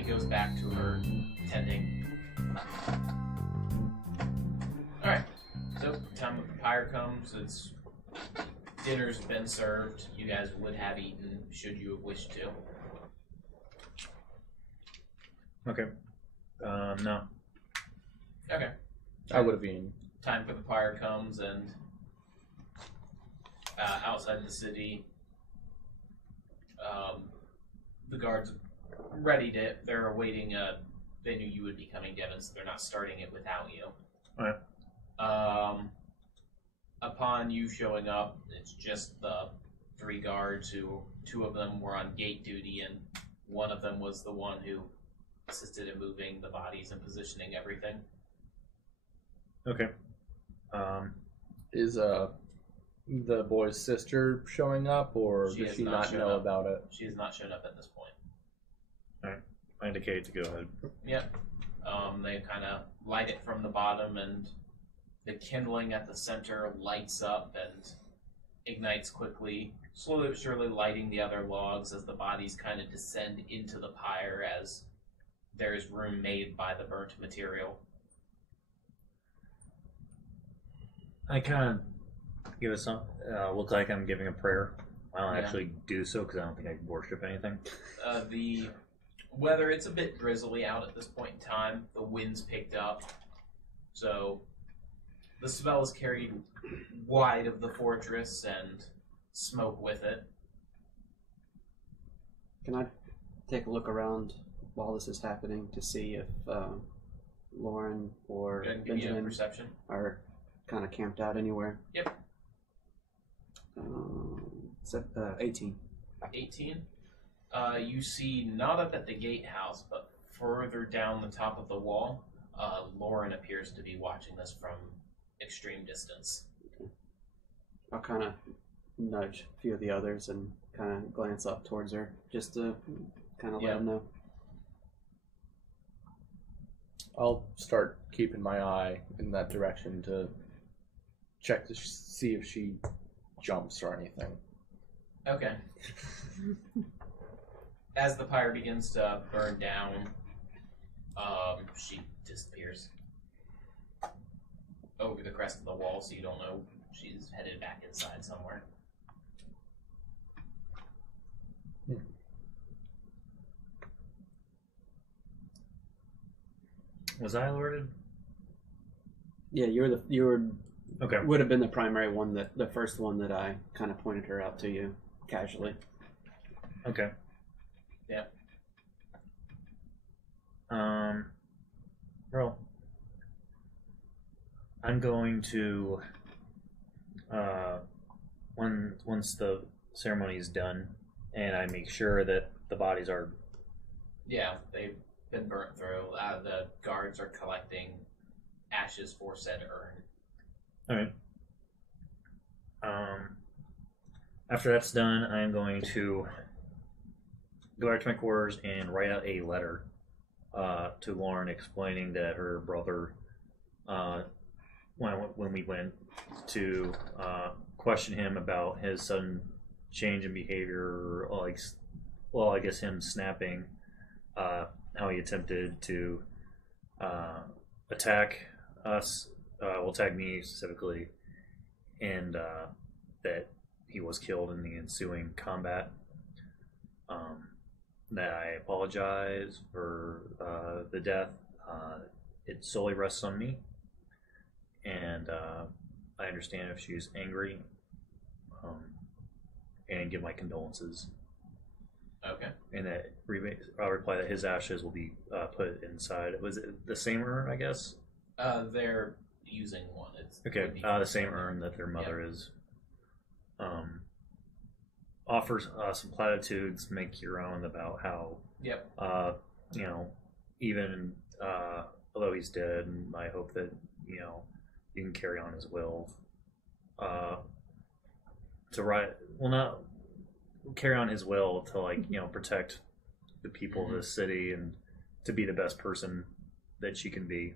she goes back to her tending. Alright, so time of the pyre comes. It's dinner's been served. You guys would have eaten should you have wished to. Okay. No. Okay. I would have eaten. Time for the pyre comes, and outside the city, the guards readied it. They're awaiting. They knew you would be coming, Devin, so they're not starting it without you. Alright. Upon you showing up, it's just the 3 guards who, 2 of them were on gate duty, and one of them was the one who assisted in moving the bodies and positioning everything. Okay. Is the boy's sister showing up, or She does has she not not shown know up. about it? She has not shown up at this point. Alright. I indicate to go ahead. Yep. They kind of light it from the bottom, and the kindling at the center lights up and ignites quickly, slowly but surely lighting the other logs as the bodies kind of descend into the pyre as there is room made by the burnt material. I kind of give it some look like I'm giving a prayer. I don't actually do so because I don't think I worship anything. The weather, it's a bit drizzly out at this point in time. The wind's picked up, so the smell is carried wide of the fortress and smoke with it. Can I take a look around while this is happening to see if Lauren or Go ahead and give me a Benjamin perception. are kind of camped out anywhere? Yep. 18. 18. You see, not up at the gatehouse, but further down the top of the wall, Lauren appears to be watching this from extreme distance. I'll kind of nudge a few of the others and kind of glance up towards her just to kind of let them know. I'll start keeping my eye in that direction to check to see if she jumps or anything. Okay. As the pyre begins to burn down, she disappears over the crest of the wall, so you don't know. She's headed back inside somewhere. Was I alerted? Yeah, you were Okay. would have been the primary one, that the first one that I kind of pointed her out to you casually. Okay. Yeah. Well, I'm going to once the ceremony is done, and I make sure that the bodies are. Yeah, they've been burnt through. The guards are collecting ashes for said urn. All right. After that's done, I am going to go back to my quarters and write out a letter to Lauren explaining that her brother, when we went to question him about his sudden change in behavior, I guess him snapping, how he attempted to attack us, attack me specifically, and that he was killed in the ensuing combat. That I apologize for the death. It solely rests on me, and I understand if she's angry, and give my condolences. Okay. And that I'll reply that his ashes will be put inside. Was it the same urn, I guess? They're using one. Okay, the same urn that their mother is. Offers some platitudes, make your own about how, even although he's dead, and I hope that, you can carry on his will. Not carry on his will to, protect the people of this city and to be the best person that she can be.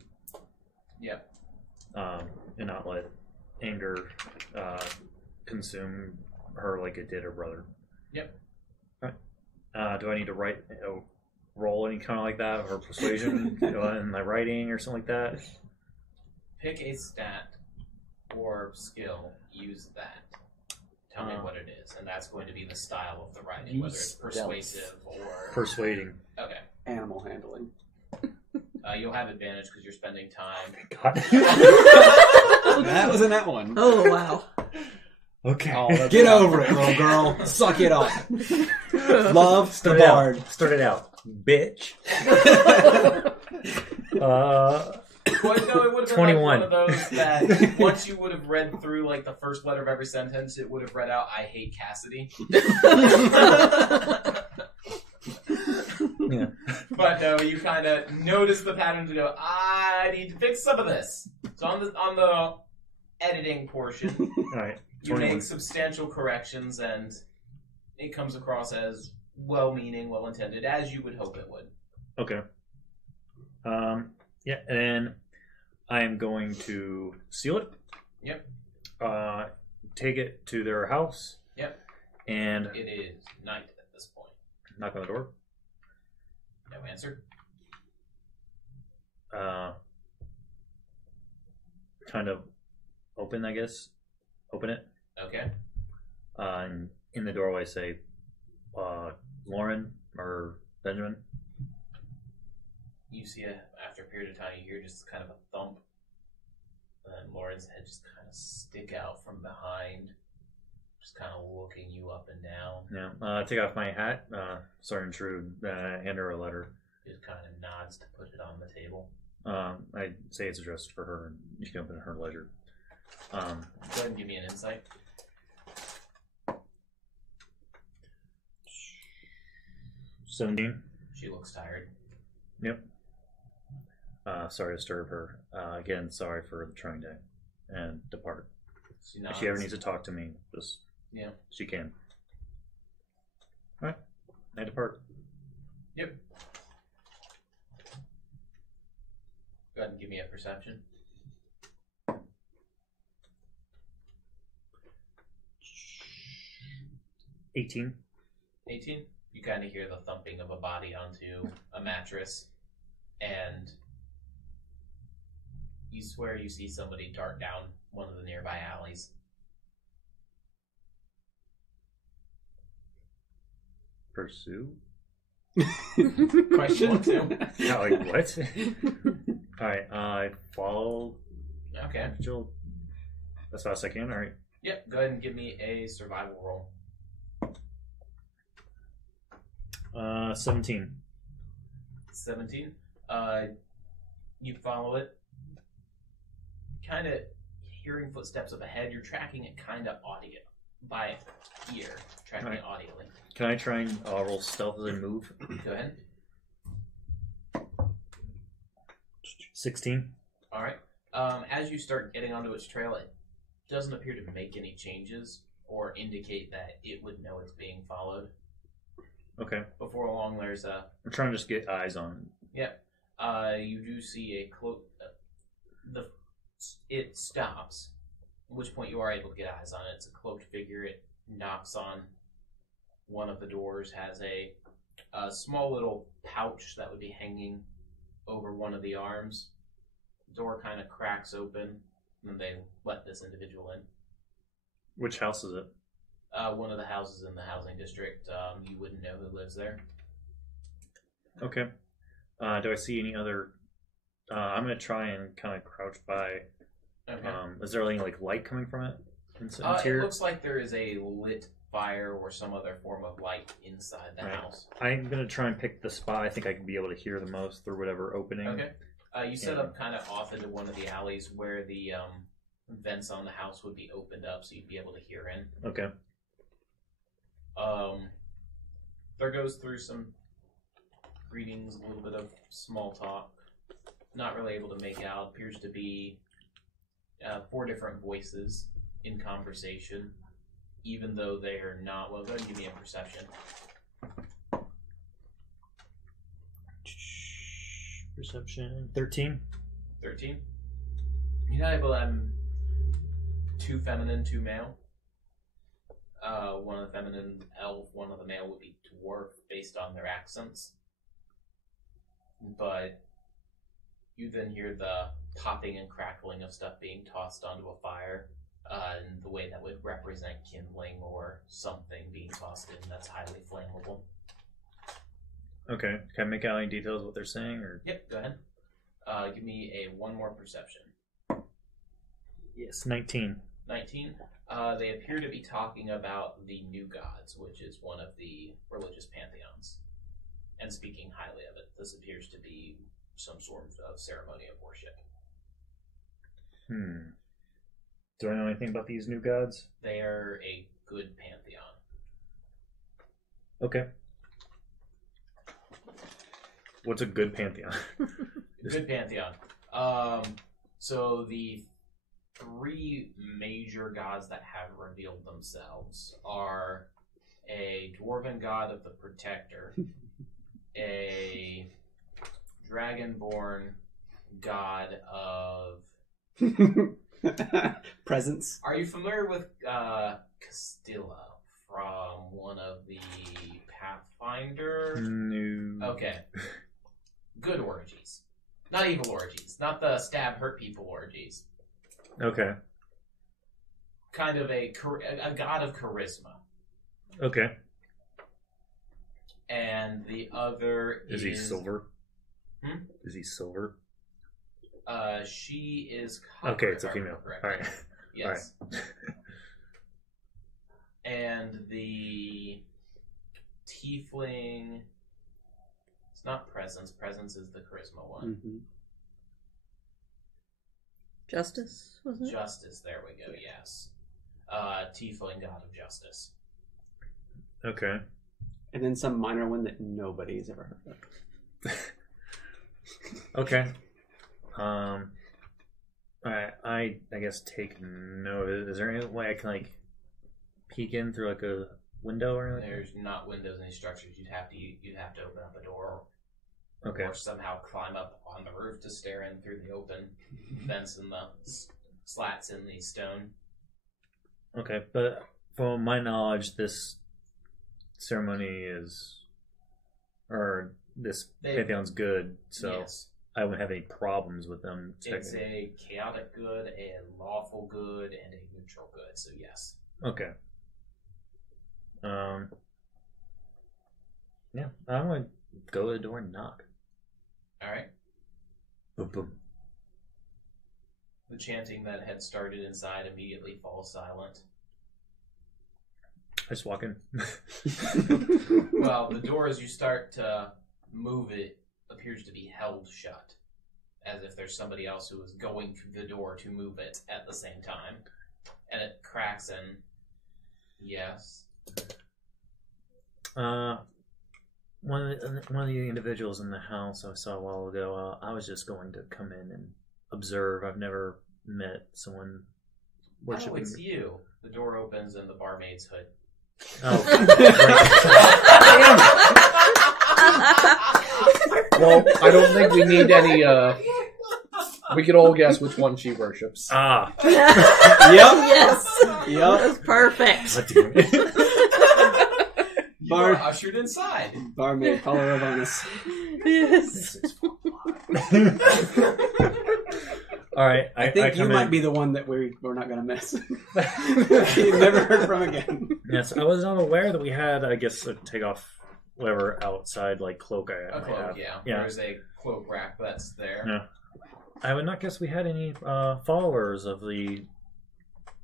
Yep. And not let anger consume her like it did her brother. Yep. All right. Do I need to write? roll any kind of like that or persuasion in my writing or something like that? Pick a stat or skill. Use that. Tell me what it is, and that's going to be the style of the writing, whether it's persuasive or persuading. Okay. Animal handling. You'll have advantage because you're spending time. God. That was in that one. Oh, wow. Okay. Oh, Get over it, little girl. Suck it up. Love the bard. Start it out, bitch. Well, no, it would have been 21. like one of those that once you would have read through like the first letter of every sentence, it would have read out, "I hate Cassidy." Yeah. But no, you kind of notice the pattern to go, "I need to fix some of this." So on the editing portion, All right. you 21. make substantial corrections, and it comes across as well-meaning, well-intended, as you would hope it would. Okay. Yeah, and then I am going to seal it. Yep. Take it to their house. Yep. And It is night at this point. knock on the door. No answer. Kind of open, I guess. Open it. Okay. And in the doorway say, Lauren or Benjamin. You see, after a period of time, you hear just kind of a thump. And then Lauren's head just kind of stick out from behind, just kind of looking you up and down. Yeah. Take off my hat. Sergeant Trude. Hand her a letter. Just kind of nods to put it on the table. I say it's addressed for her, and you can open her ledger. Go ahead and give me an insight. 17. She looks tired. Yep. Sorry to disturb her. Again, sorry for the trying day. And depart. She If nods. she ever needs to talk to me, just Yeah. she can. Alright. I depart. Yep. Go ahead and give me a perception. 18. 18. You kind of hear the thumping of a body onto a mattress, and you swear you see somebody dart down one of the nearby alleys. Pursue? Question? Want to? Yeah, like what? Alright, I follow Okay. Jill as fast as I can. Alright. Yep. Go ahead and give me a survival roll. 17. 17. You follow it. Kind of hearing footsteps up ahead. You're tracking it kind of audio by ear, tracking it audially. Can I try and roll stealth as I move? Go ahead. 16. All right. As you start getting onto its trail, it doesn't appear to make any changes or indicate that it would know it's being followed. Okay. Before long, there's a... I'm trying to just get eyes on it. Yep. You do see a cloak... It stops, at which point you are able to get eyes on it. It's a cloaked figure. It knocks on one of the doors, has a small little pouch that would be hanging over one of the arms. The door kind of cracks open, and they let this individual in. Which house is it? One of the houses in the housing district. You wouldn't know who lives there. Okay. Do I see any other... I'm going to try and kind of crouch by... Okay. Is there any like light coming from it? It Interior? looks like there is a lit fire or some other form of light inside the house. I'm going to try and pick the spot I think I can be able to hear the most through whatever opening. Okay. You set up kind of off into one of the alleys where the vents on the house would be opened up so you'd be able to hear in. Okay. There goes through some greetings, a little bit of small talk. Not really able to make out. Appears to be 4 different voices in conversation, even though they are not. Well, go ahead and give me a perception. Perception 13. 13. You're not able to 2 feminine, 2 male. One of the feminine elf, one of the male would be dwarf based on their accents. but you then hear the popping and crackling of stuff being tossed onto a fire, in the way that would represent kindling or something being tossed in that's highly flammable. Okay. Can I make out any details of what they're saying? Or Yep, go ahead. Give me one more perception. yes, 19. 19. They appear to be talking about the new gods, which is one of the religious pantheons, and speaking highly of it. This appears to be some sort of ceremony of worship. Do I know anything about these new gods? They are a good pantheon. Okay. What's a good pantheon? Good pantheon. So the 3 major gods that have revealed themselves are a dwarven god of the protector, a dragonborn god of... Presence. Are you familiar with Castilla from one of the Pathfinder? No. Okay. Good orgies. Not evil orgies. Not the stab hurt people orgies. Okay. Kind of a god of charisma. Okay. And the other Is he silver? Hmm? Is he silver? She is copper, Okay, it's a if I remember female. correctly. Alright. Yes. And the tiefling... It's not presence. Presence is the charisma one. Mm-hmm. Justice, wasn't it? Justice, there we go, yes. Tiefling god of justice. Okay. And then some minor one that nobody's ever heard of. Okay. I guess take note. Is there any way I can like peek in through like a window or anything? There's not windows in these structures. You'd have to open up a door, Okay. or somehow climb up on the roof to stare in through the open vents and the slats in the stone. Okay, but from my knowledge, this ceremony is, or this pantheon's good, so Yes, I wouldn't have any problems with them. it's a chaotic good, a lawful good, and a neutral good. So yes. Okay. Yeah, I'm gonna go to the door and knock. All right. Boom, boom. The chanting that had started inside immediately falls silent. I just walk in. Well, the door, as you start to move it, appears to be held shut, as if there's somebody else who is going to the door to move it at the same time. And it cracks and... Yes? One of the individuals in the house I saw a while ago, I was just going to come in and observe. I've never met someone Oh, worshiping. it's you. The door opens and the barmaid's hood. Oh, Well, I don't think we need any. We could all guess which one she worships. ah. Yes. Yep. That's perfect. You are ushered inside. Barmaid, call her a bonus. Yes. All right, I think you come might in. be the one that we're not going to miss. You've never heard from again. Yes, I was not aware that we had, I guess, a take off whatever outside like cloak. I A might cloak, have. yeah. Yeah. There's a cloak rack that's there. Yeah. I would not guess we had any followers of the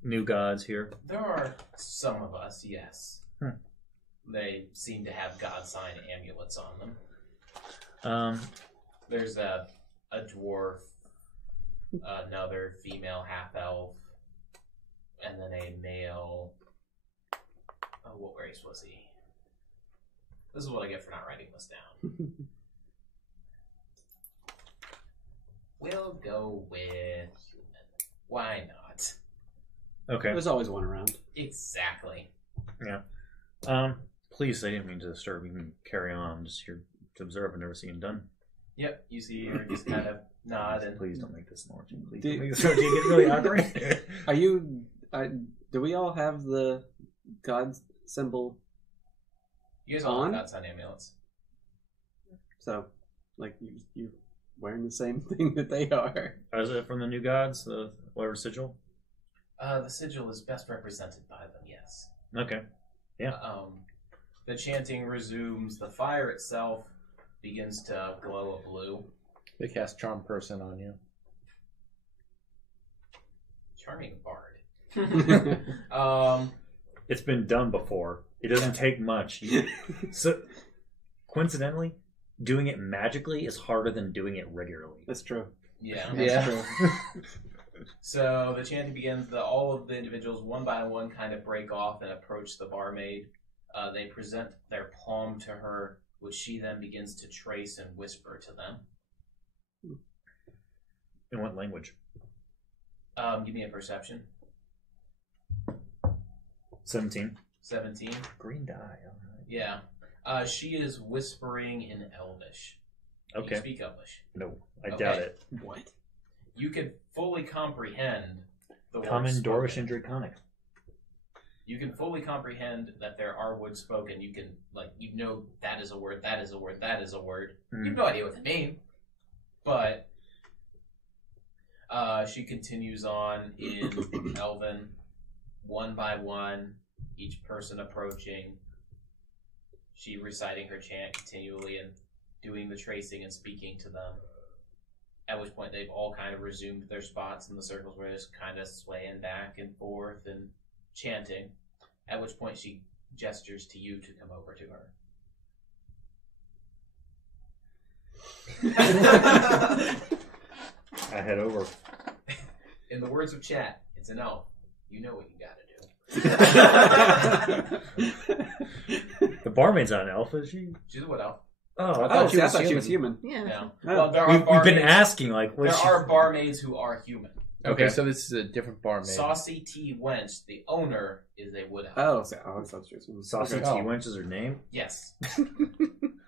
new gods here. There are some of us, yes. Hmm. They seem to have god sign amulets on them. There's a dwarf, another female half-elf, and then a male... Oh, what race was he? This is what I get for not writing this down. We'll go with human. Why not? Okay. There's always one around. Exactly. Please, I didn't mean to disturb. You can carry on. I'm just here to observe. I've never seen it done. Yep, you see her just kind of nod and... Please don't make this an orgy. Please Do- don't make this an orgy. It gets really awkward. Are you... do we all have the god symbol? You guys all On? have god sign amulets. So, Like you wearing the same thing that they are. Is it from the New Gods, the whatever sigil? The sigil is best represented by them, yes. Okay. Yeah. The chanting resumes. The fire itself begins to glow a blue. They cast Charm Person on you. Charming bard. It's been done before. It doesn't take much. So, coincidentally, doing it magically is harder than doing it regularly. That's true. Yeah. That's true. So the chanting begins. All of the individuals, one by one, kind of break off and approach the barmaid. They present their palm to her, which she then begins to trace and whisper to them. In what language? Give me a perception. 17. 17. Green die. All right. Yeah. She is whispering in Elvish. Can Okay. you speak Elvish? No, I Okay. doubt it. What? You can fully comprehend the Common, words Dorish, spoken. and Draconic. You can fully comprehend that there are words spoken. You can, you know that is a word, that is a word, that is a word. You have no idea what they mean. But she continues on in Elven, one by one, each person approaching. She reciting her chant continually and doing the tracing and speaking to them. At which point they've all kind of resumed their spots in the circles where they're just kind of swaying back and forth and chanting. At which point she gestures to you to come over to her. I head over. In the words of chat, it's an elf. You know what you gotta do. The barmaid's not an elf, is she? She's a wood elf. Oh, I thought she was human. Yeah. No. Oh. Well, there are We've been barmaids- asking, like, There are barmaids who are human. Okay, Okay. so this is a different barmaid. Saucy T. Wench, the owner, is a wood elf. Oh, so she was human. Saucy Okay. T. Oh. Wench is her name. Yes.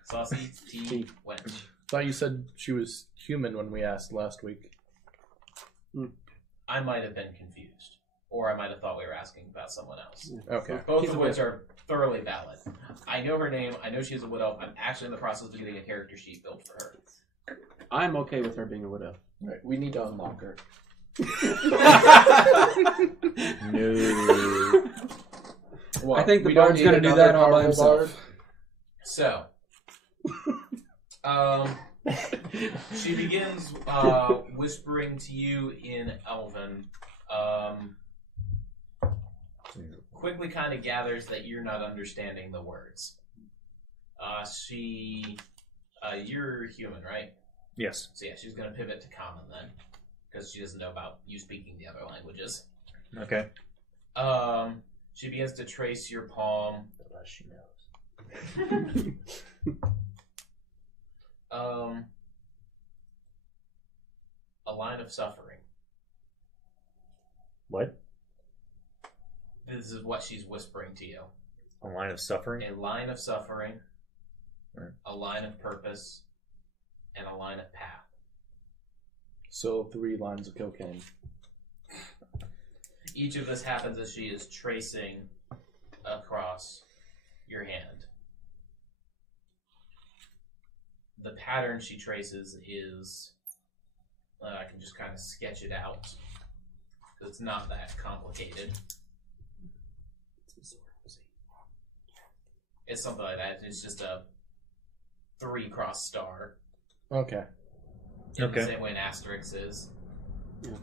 Saucy T. Wench. Thought you said she was human when we asked last week. I might have been confused. Or I might have thought we were asking about someone else. Okay. Both He's of a which are thoroughly valid. I know her name. I know she's a wood elf. I'm actually in the process of getting a character sheet built for her. I'm okay with her being a widow. Right, we need to unlock her. No. Well, I think the we don't bard's need gonna do another that all by powerful himself. So, she begins whispering to you in Elven. Quickly kind of gathers that you're not understanding the words. You're human, right? Yes. So yeah, she's going to pivot to common then, because she doesn't know about you speaking the other languages. Okay. She begins to trace your palm. The less she knows. A line of suffering. What? This is what she's whispering to you. A line of suffering? A line of suffering, Right. a line of purpose, and a line of path. So 3 lines of cocaine. Each of this happens as she is tracing across your hand. The pattern she traces is, I can just kind of sketch it out, because it's not that complicated. It's something like that. It's just a 3-cross star. Okay. In Okay. the same way an asterisk is. Yeah.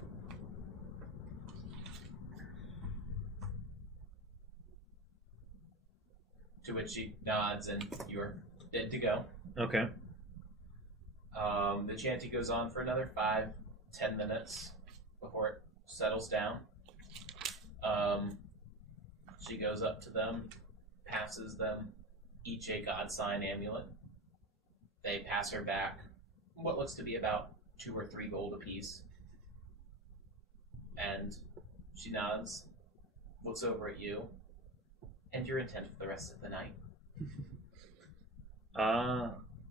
To which she nods and you're good to go. Okay. The chanting goes on for another 5-10 minutes before it settles down. She goes up to them, passes them each a god sign amulet. They pass her back what looks to be about 2 or 3 gold apiece. And she nods, looks over at you, and you're intent for the rest of the night.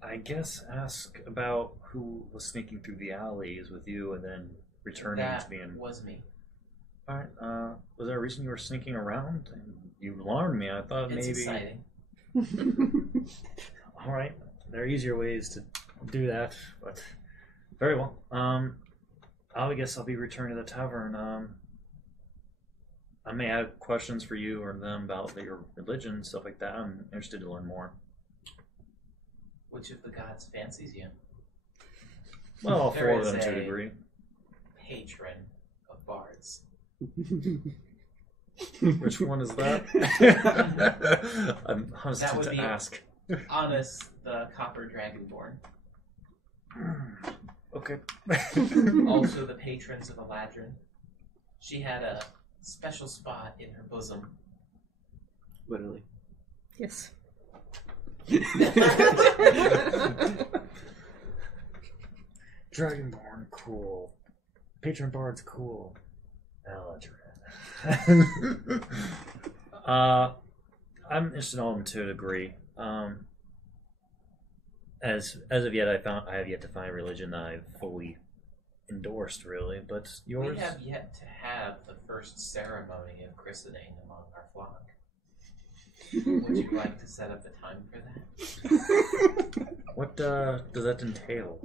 I guess ask about who was sneaking through the alleys with you and then returning That to being. was me. Alright, was there a reason you were sneaking around? You alarmed me. I thought It's maybe. exciting. Alright, there are easier ways to do that. But very well. I guess I'll be returning to the tavern. I may have questions for you or them about your religion, stuff like that. I'm interested to learn more. Which of the gods fancies you? Well, all There four of is them to a a- degree. Patron of bards. Which one is that? I'm hesitant would to be- ask. Honest, the Copper Dragonborn. Okay. Also the patrons of Eladrin. She had a special spot in her bosom. Literally. Yes. Dragonborn, cool. Patron Bard's cool. Eladrin. I'm interested in all of them to a degree. As of yet, I have yet to find a religion that I've fully endorsed, really. But yours, We have yet to have the first ceremony of christening among our flock. Would you like to set up a time for that? what does that entail?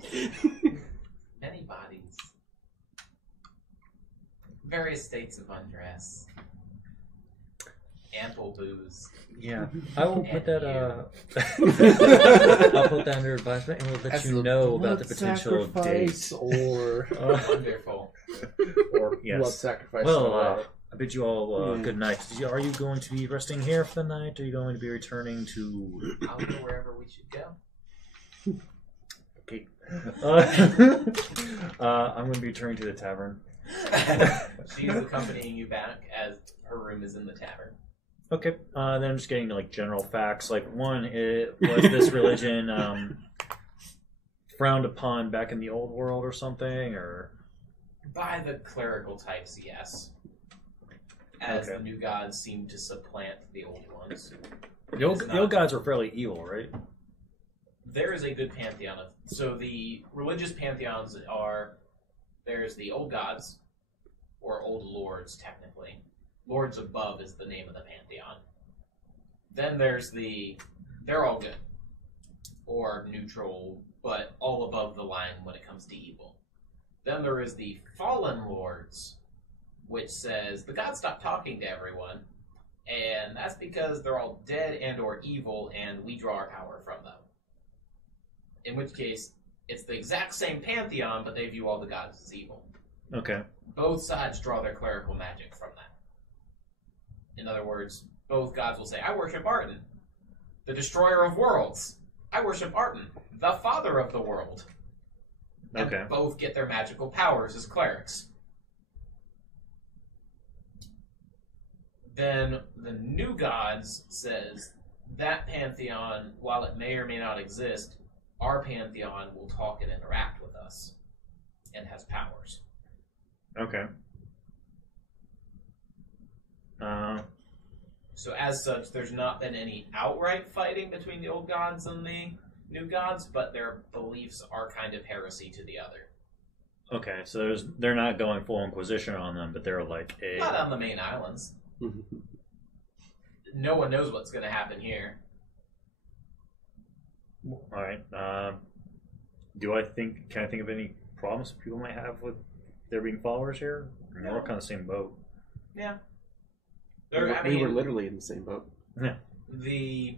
Many bodies. Various states of undress. Ample booze. Yeah, I will put that. I'll put that under advisement, and we'll let As you a know about the blood potential sacrifice dates. or Wonderful. Or blood yes. sacrifice. Well, or what? I bid you all Yeah. good night. Are you going to be resting here for the night? Or are you going to be returning to? I'll go wherever we should go. Okay. I'm going to be returning to the tavern. She's accompanying you back as her room is in the tavern. Okay. Then I'm just getting to general facts. Was this religion frowned upon back in the old world or something? Or By the clerical types, yes. As Okay. the new gods seem to supplant the old ones. the old gods were fairly evil, right? There is a good pantheon of... So the religious pantheons are... There's the old gods, or old lords, technically. Lords above is the name of the pantheon. Then there's the... They're all good. Or neutral, but all above the line when it comes to evil. Then there is the fallen lords, which says the gods stop talking to everyone, and that's because they're all dead and or evil, and we draw our power from them. In which case, it's the exact same pantheon, but they view all the gods as evil. Okay. Both sides draw their clerical magic from that. In other words, both gods will say, I worship Arden, the destroyer of worlds. I worship Arden, the father of the world. And Okay. both get their magical powers as clerics. Then the new gods says that pantheon, while it may or may not exist, our pantheon will talk and interact with us and has powers. Okay. So as such, there's not been any outright fighting between the old gods and the new gods, but their beliefs are kind of heresy to the other. Okay. So they're not going full Inquisition on them, but they're like a. Not on the main islands. No one knows what's going to happen here. All right. Can I think of any problems people might have with there being followers here? We're all kind of the same boat. Yeah. We were literally in the same boat. The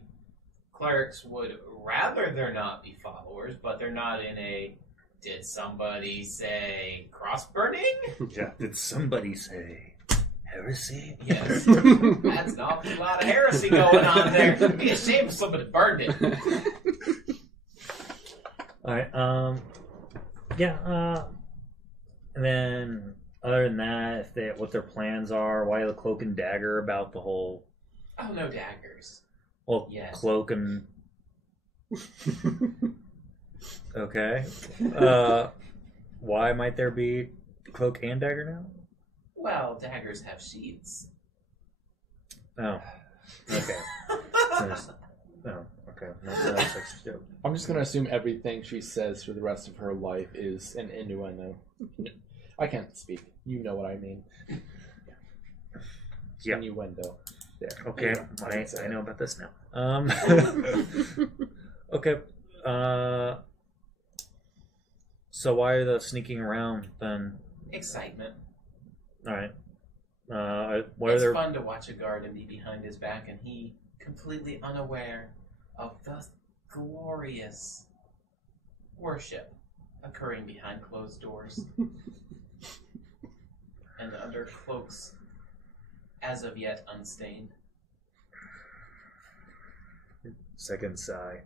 clerics would rather there not be followers, but they're not in a, did somebody say cross burning? Yeah. Did somebody say heresy? Yes. That's an awful lot of heresy going on there. It'd be a shame if somebody burned it. All right. Yeah. And then, other than that, what their plans are, why the cloak and dagger about the whole, Oh, no daggers. well, Yes. cloak and. Okay. Why might there be cloak and dagger now? Well, daggers have sheaths. Oh. Okay. Oh. Okay. That's a sex joke. I'm just gonna assume everything she says for the rest of her life is an innuendo. I can't speak. You know what I mean. Yeah. Innuendo. There. Okay, Yeah, I know about this now. Okay. So why the sneaking around then? Excitement. All right. What are It's there? fun to watch a guard and be behind his back, and he completely unaware of the glorious worship occurring behind closed doors and under cloaks as of yet unstained. Second sigh.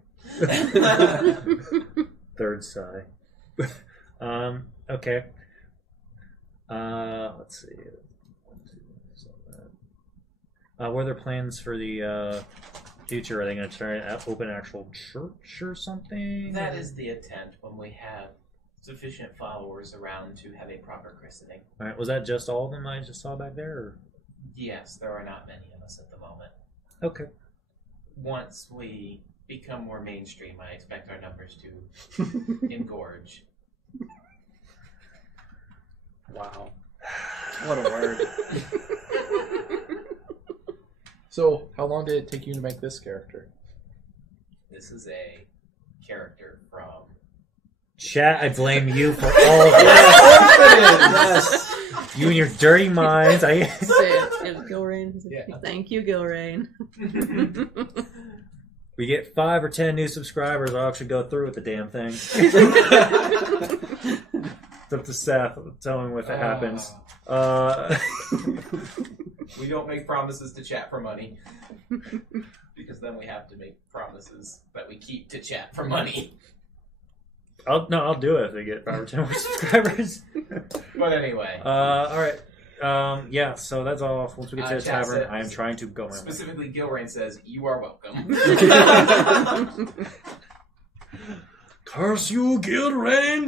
Third sigh. Okay. Let's see. What are their plans for the future? Are they going to try and open an actual church or something? That is the intent when we have sufficient followers around to have a proper christening. All right. Was that just all of them I just saw back there? Or? Yes, there are not many of us at the moment. Okay. Once we become more mainstream, I expect our numbers to engorge. Wow. What a word. So, how long did it take you to make this character? This is a character from... Chat, I blame you for all of this. Yes. You and your dirty minds. Gilrain. Yeah. Thank you, Gilrain. We get 5 or 10 new subscribers, I'll actually go through with the damn thing. It's up to Seth. Tell him if it happens. We don't make promises to chat for money. Because then we have to make promises that we keep to chat for money. I'll do it if they get 5 or 10 more subscribers. But anyway. Alright. Yeah, so that's all. Once we get to the chat tavern, says- I am trying to go in. Specifically, Gilrain says, "You are welcome." Curse you, Gilrain!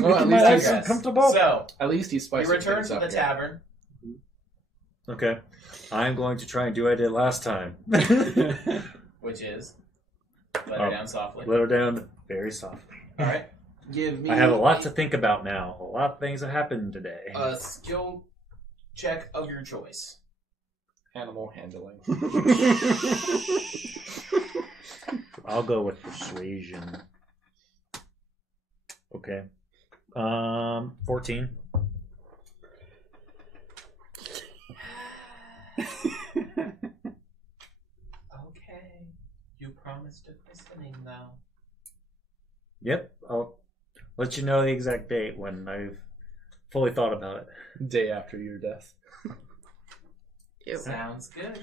Well, at My least legs he's, uncomfortable. So, at least he's we spicing return things to up the here. tavern. Okay. I'm going to try and do what I did last time. Which is let her down softly. Let her down very softly. Alright. Give me I have a lot to think about now. A lot of things have happened today. a skill check of your choice. Animal handling. I'll go with persuasion. Okay. 14. Okay. You promised a christening, though. Yep. I'll let you know the exact date when I've fully thought about it. Day after your death. Ew. Sounds good.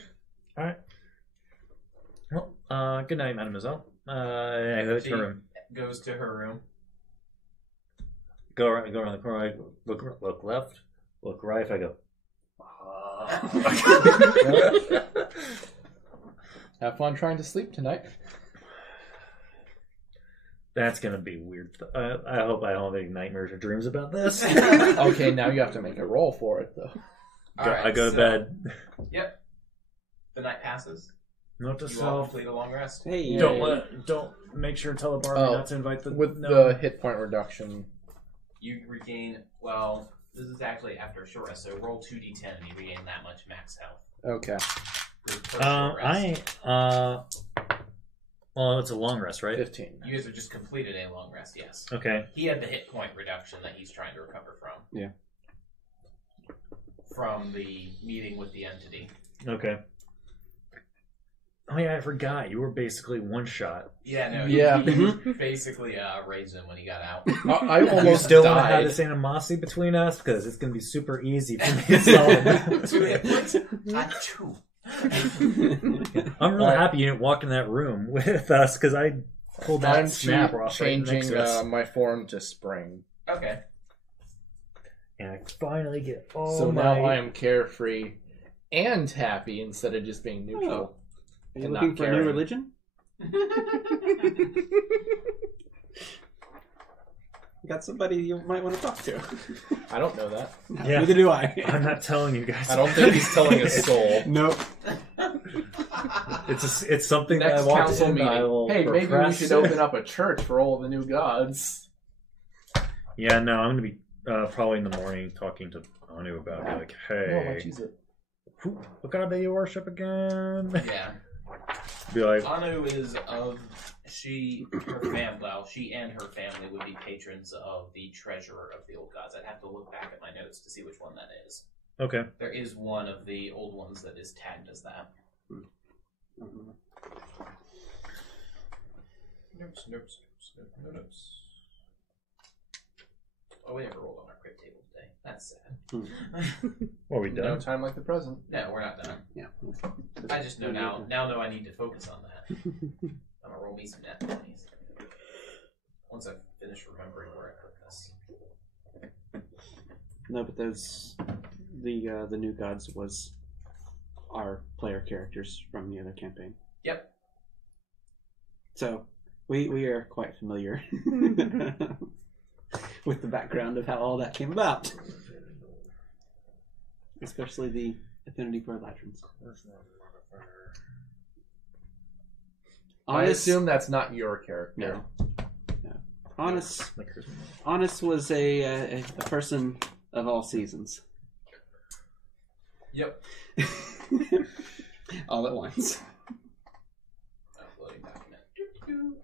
Alright. Well, good night, Mademoiselle. I go to She her room. goes to her room. Go around the corner. I look left, look right. I go. Have fun trying to sleep tonight. That's gonna be weird. I hope I don't have any nightmares or dreams about this. Okay, now you have to make a roll for it, though. Alright, I go to so- bed. Yep. The night passes. Note to You all self: complete a long rest. Hey. don't make sure to tell the barman Oh, not to invite the With no. the hit point reduction. You regain, well, this is actually after a short rest, so roll 2d10 and you regain that much max health. Okay. For short rest. Well, it's a long rest, right? 15. You guys have just completed a long rest, yes. Okay. He had the hit point reduction that he's trying to recover from. Yeah. From the meeting with the entity. Okay. Oh yeah, I forgot. You were basically one shot. Yeah, no, Yeah. he basically raised him when he got out. I You almost still want to have died. this animosity between us because it's going to be super easy for me to solve. 2 hit points? Not 2. I'm really happy you didn't walk in that room with us because I pulled that I'm snap off right changing next to us. my form to spring. Okay. And I finally get all So my... now I am carefree and happy instead of just being neutral. Are you And looking not for a new caring. religion? Got somebody you might want to talk to. I don't know that. Yeah. Neither do I. I'm not telling you guys. I don't think he's telling his soul. Nope. It's something that Next I walked council in. meeting. I will Hey, maybe we repress. should open up a church for all the new gods. Yeah, no, I'm gonna be probably in the morning talking to Anu about it. Like, Oh, hey, cheese it. what god do you worship again? Yeah. Be like, Anu is of she and her family would be patrons of the treasurer of the old gods. I'd have to look back at my notes to see which one that is. okay. There is one of the old ones that is tagged as that. Notes. Oh, we never rolled on our crit table today. That's sad. Well, we No done. time like the present. No, we're not done. Yeah. I just know now know I need to focus on that. I'm gonna roll me some net 20s. Once I finish remembering where I put this. No, but those the new gods was our player characters from the other campaign. Yep. So we are quite familiar with the background of how all that came about, especially the affinity for latrines. I assume that's not your character. No. Honest was a person of all seasons. Yep. All at once. Uploading document.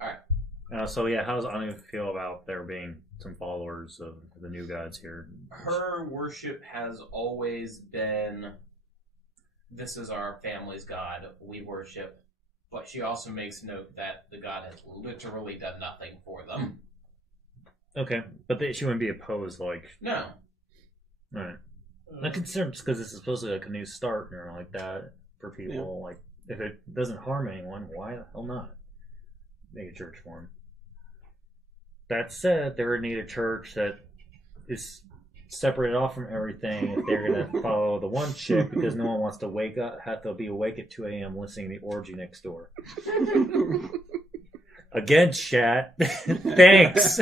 Alright. So yeah, how does Anu feel about there being some followers of the new gods here? Her worship has always been, this is our family's god, we worship. But she also makes note that the god has literally done nothing for them. Okay, but she wouldn't be opposed, like... No. Alright. I'm concerned just because this is supposed to be like a new start or like that for people. Like, if it doesn't harm anyone, why the hell not make a church for them? That said, they would need a church that is separated off from everything if they're going to follow the one chick, because no one wants to have to be awake at 2 a.m. listening to the orgy next door. Again, chat. Thanks.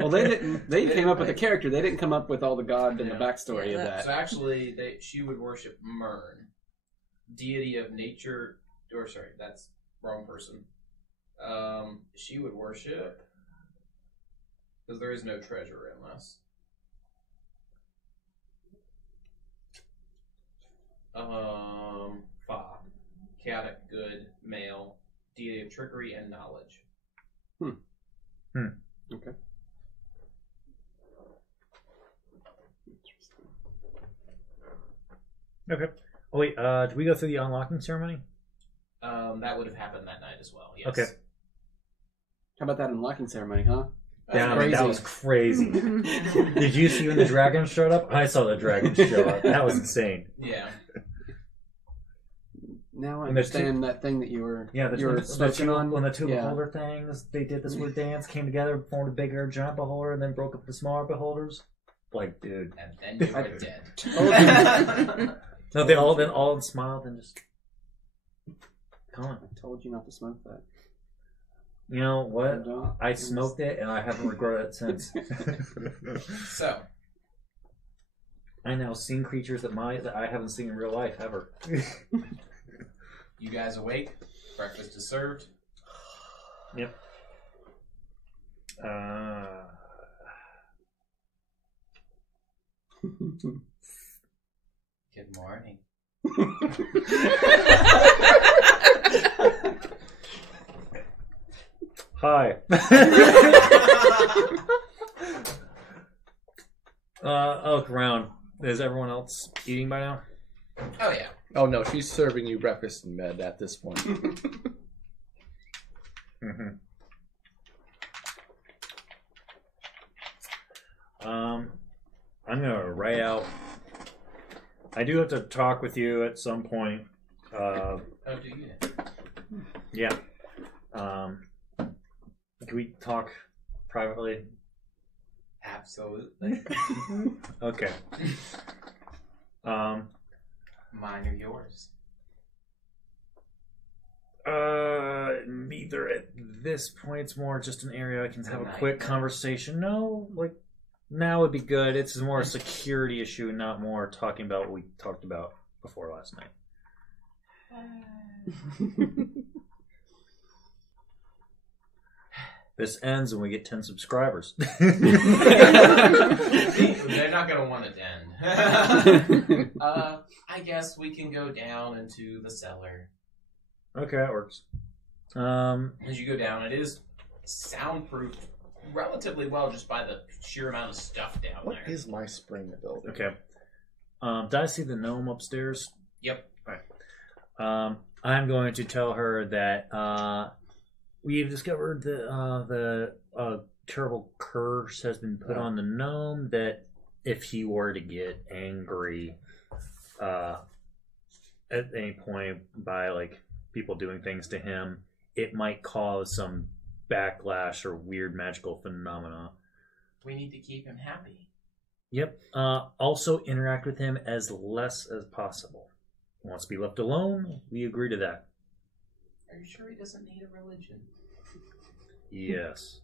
Well, they didn't. They came up with the character. They didn't come up with all the god and the backstory of that. So actually, she would worship Myrn, deity of nature. Or sorry, that's wrong person. She would worship, because there is no treasure unless. Fa, chaotic good, male, deity of trickery and knowledge. Okay. Okay. Oh wait, did we go through the unlocking ceremony? That would have happened that night as well. Yes. Okay. How about that unlocking ceremony, huh? Damn, crazy. that was crazy. Did you see when the dragon showed up? I saw the dragon show up. That was insane. Yeah. Now I And there's understand that thing that you were Yeah, you were smoking on. when the two Yeah. beholder things, they did this weird dance, came together, formed a bigger giant beholder, and then broke up the smaller beholders. Like, dude. And then you were dead. No, they all then all smiled and just come on. I told you not to smoke that. You know what? Don't. I smoked it and I haven't regretted it since. So, I now seen creatures that I haven't seen in real life ever. you guys awake? Breakfast is served. Yep. Good morning. Hi. I'll look around. Is everyone else eating by now? Oh yeah. Oh no, she's serving you breakfast in bed at this point. Mm-hmm. I'm gonna write out. I do have to talk with you at some point. Oh, do you? Yeah. Can we talk privately? Absolutely. Okay. Mine or yours? Neither at this point. It's more just an area I can have a Tonight, quick right? conversation. No, like now would be good. It's more a security issue, not more talking about what we talked about before last night. This ends when we get 10 subscribers. They're not going to want it to end. I guess we can go down into the cellar. Okay, that works. As you go down, it is soundproof relatively well just by the sheer amount of stuff down What there. is my spring ability? Okay. Did I see the gnome upstairs? Yep. I'm going to tell her that we've discovered that the terrible curse has been put on the gnome, that if he were to get angry at any point by like people doing things to him, it might cause some backlash or weird magical phenomena. We need to keep him happy. Yep. Also interact with him as less as possible. He wants to be left alone. We agree to that. Are you sure he doesn't need a religion? Yes.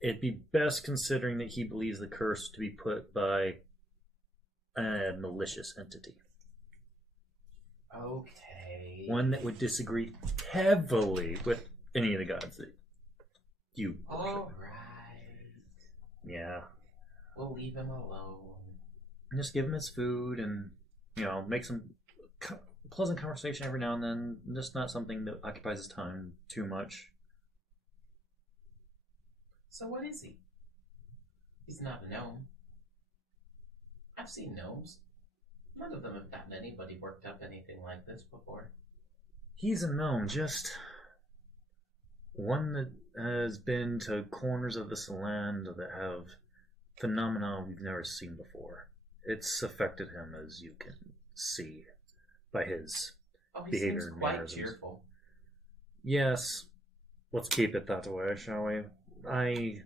It'd be best considering that he believes the curse to be put by a malicious entity. Okay. One that would disagree heavily with any of the gods that you worship. All right. Yeah. We'll leave him alone. Just give him his food and, make some pleasant conversation every now and then. Just not something that occupies his time too much. So what is he? He's not a gnome. I've seen gnomes. None of them have gotten anybody worked up anything like this before. He's a gnome, just one that has been to corners of this land that have phenomena we've never seen before. It's affected him, as you can see, by his He behavior seems and quite mannerisms. cheerful. Yes, let's keep it that way, shall we? I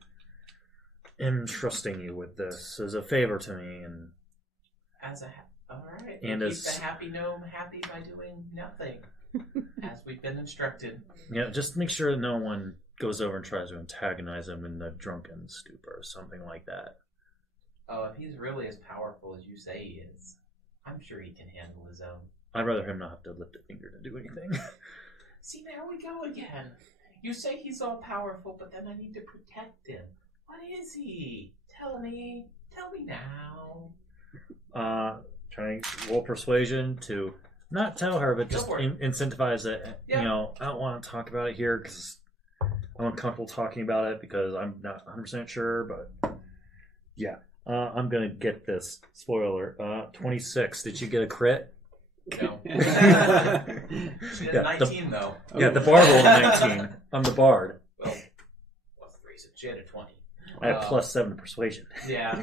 am trusting you with this as a favor to me, and All right. And We'll as- keep the happy gnome happy by doing nothing, as we've been instructed. just make sure that no one goes over and tries to antagonize him in the drunken stupor or something like that. Oh, if he's really as powerful as you say he is, I'm sure he can handle his own. I'd rather him not have to lift a finger to do anything. See, there we go again. You say he's all powerful, but then I need to protect him. What is he? Tell me. Tell me now. Trying to roll persuasion to not tell her, but Go just for it. incentivize it. Yeah. I don't want to talk about it here because I'm uncomfortable talking about it because I'm not 100% sure, but yeah. I'm going to get this. Spoiler. 26. Did you get a crit? No. She did Yeah, 19, though. Yeah, the bard rolled a 19. I'm the bard. Well, plus 3, so she had a 20. I have plus 7 persuasion. Yeah.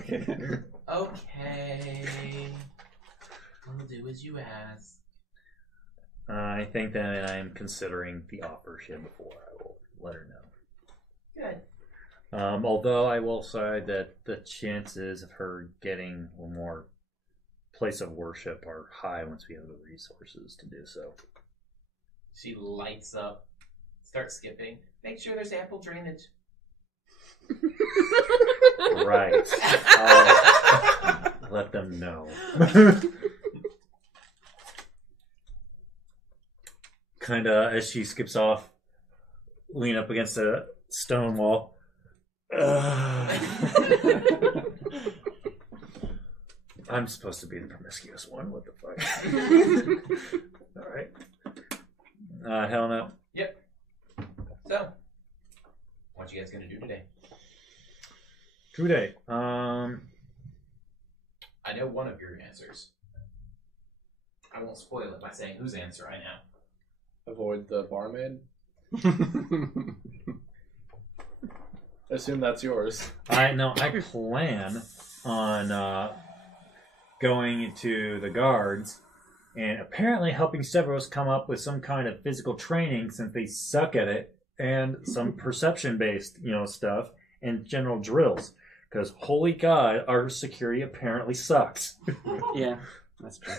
Okay. We'll do as you ask. I think that I am considering the offer she had before. I will let her know. Good. Although I will say that the chances of her getting one more place of worship are high once we have the resources to do so. She lights up, starts skipping. Make sure there's ample drainage. Right. I'll let them know. Kind of as she skips off, lean up against a stone wall. I'm supposed to be the promiscuous one. What the fuck? All right. Hell no. Yep. So, what you guys gonna do today? True day. I know one of your answers. I won't spoil it by saying whose answer I know. Avoid the barmaid. Assume that's yours. I plan on going to the guards and apparently helping Severos come up with some kind of physical training since they suck at it, and some perception-based, stuff and general drills. Because holy God, our security apparently sucks. Yeah, that's true.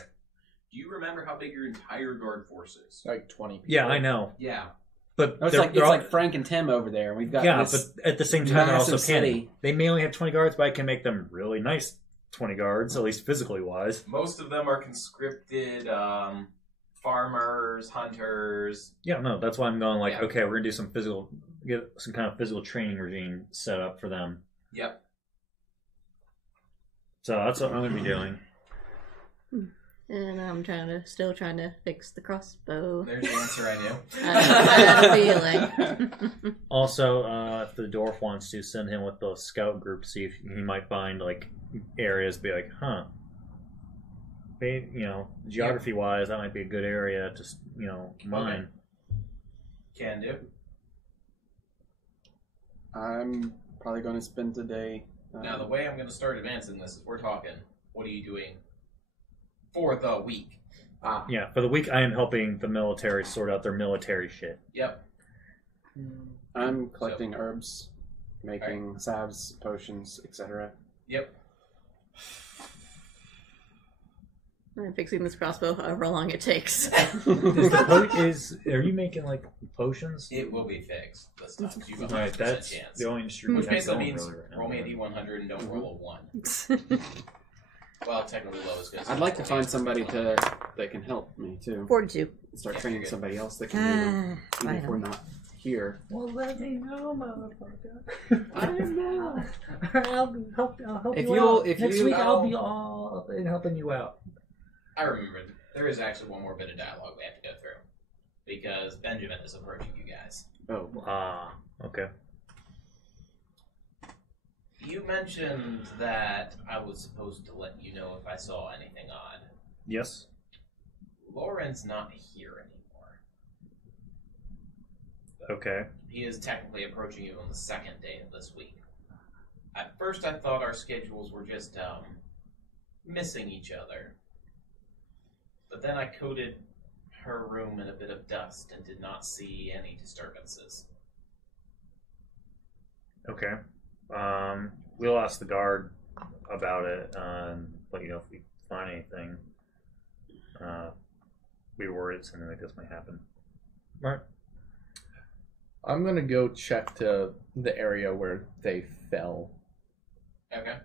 Do you remember how big your entire guard force is? Like 20 people. Yeah, I know, Yeah. but Oh, it's they're- like they're all- Frank and Tim over there. We've got yeah, this. but at the same time, they're also massive canny. city. They may only have 20 guards, but I can make them really nice 20 guards, at least physically wise. Most of them are conscripted farmers, hunters. Yeah, no, that's why I'm going like, Yeah. okay, we're gonna do get some kind of physical training regime set up for them. Yep. So that's what I'm gonna be doing. And I'm still trying to fix the crossbow. There's the answer I knew. I had a feeling. Also, if the dwarf wants to, send him with the scout group, see if he might find like areas, be like, huh. Geography wise, that might be a good area to, mine. Can do. I'm probably going to spend the day. Now, the way I'm going to start advancing this is we're talking, what are you doing for the week? Yeah, for the week, I am helping the military sort out their military shit. Yep. I'm collecting herbs, making salves, potions, etc. Yep. I'm fixing this crossbow however long it takes. Are you making like potions? It will be fixed this time. You have a Alright, 100% that's chance. the only industry Which we have basically going means really right now. roll me a d100 and don't roll a 1. Well, technically low is good. I'd like to find somebody that can help me too. 42. Start Yeah, training you're good. somebody else that can do them, even if Fine. we're not here. Well, let me know, motherfucker. I don't know. I'll help If you you'll- out. if Next you- week I'll I'll- be all in helping you out. I remember. There is actually one more bit of dialogue we have to go through. Because Benjamin is approaching you guys. Oh, Okay. You mentioned that I was supposed to let you know if I saw anything odd. Yes. Lauren's not here anymore. Okay. He is technically approaching you on the second day of this week. At first I thought our schedules were just, missing each other. But then I coated her room in a bit of dust and did not see any disturbances. Okay. We'll ask the guard about it, let you know if we find anything. We were worried something like this might happen. Right. I'm gonna go check to the area where they fell. Okay.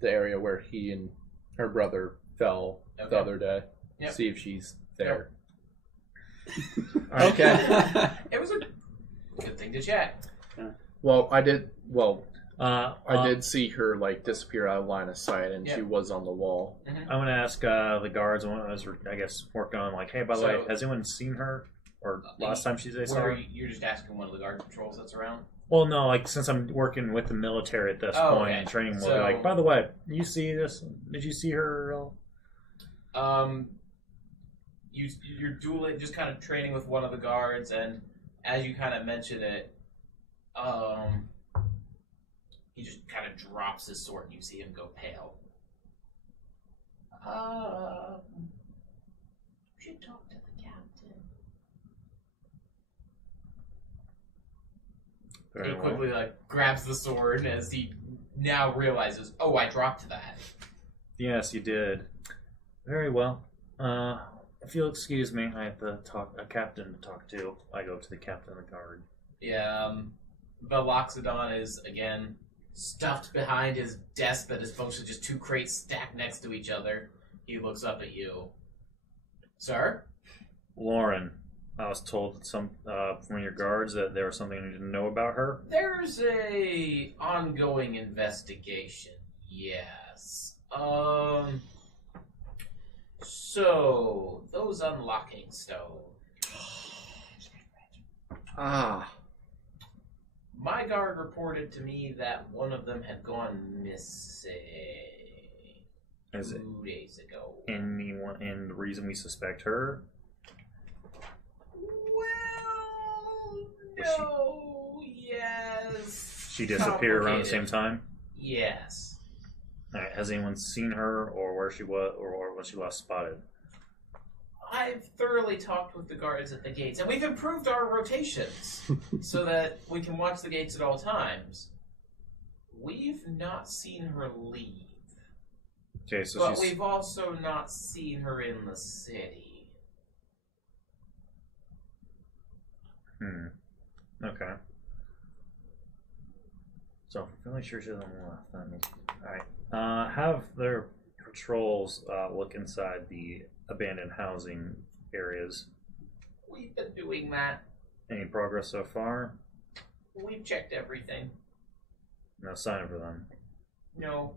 The area where he and her brother fell the Okay. other day. Yep. See if she's there. Alright. Okay. It was a good thing to check. Well, I did see her like disappear out of line of sight, and Yep. she was on the wall. I'm gonna ask the guards. As we're, I guess, working on like, hey, by the way, So- has anyone seen her? Or last time they saw Where her? you're just asking one of the guard patrols that's around? Well, no, like since I'm working with the military at this Oh, point okay. and training, we'll So- be like, by the way, you see this? Did you see her? You're dueling, just kind of training with one of the guards, and as you kind of mention it, he just kind of drops his sword, and you see him go pale. You should talk to the captain. Very He well. quickly grabs the sword as he now realizes, oh, I dropped that. Yes, you did. Very well. If you'll excuse me, I have a captain to talk to. I go to the captain of the guard. Yeah, Veloxodon is, again, stuffed behind his desk that is mostly just two crates stacked next to each other. He looks up at you. Sir? Lauren, I was told that from your guards that there was something you didn't know about her. There's a ongoing investigation, yes. So, those unlocking stone. My guard reported to me that one of them had gone missing Is it 2 days ago. anyone? And the reason we suspect her? Well, Was no, yes. She disappeared around the same Complicated. time. Yes. All right, has anyone seen her, or where she was, or was she last spotted? I've thoroughly talked with the guards at the gates, and we've improved our rotations so that we can watch the gates at all times. We've not seen her leave, Okay, so but she's we've also not seen her in the city. Okay. So I'm fairly sure she doesn't left. That means all right. Have their patrols look inside the abandoned housing areas. We've been doing that. Any progress so far? We've checked everything. No sign of her then. No.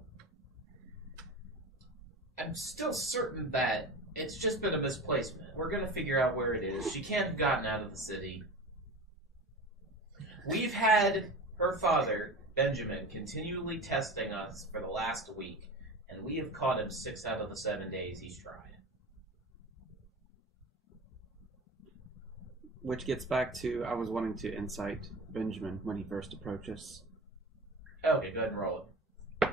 I'm still certain that it's just been a misplacement. We're going to figure out where it is. She can't have gotten out of the city. We've had her father, Benjamin, continually testing us for the last week, and we have caught him 6 out of the 7 days he's tried. Which gets back to, I was wanting to incite Benjamin when he first approached us. Okay, go ahead and roll it.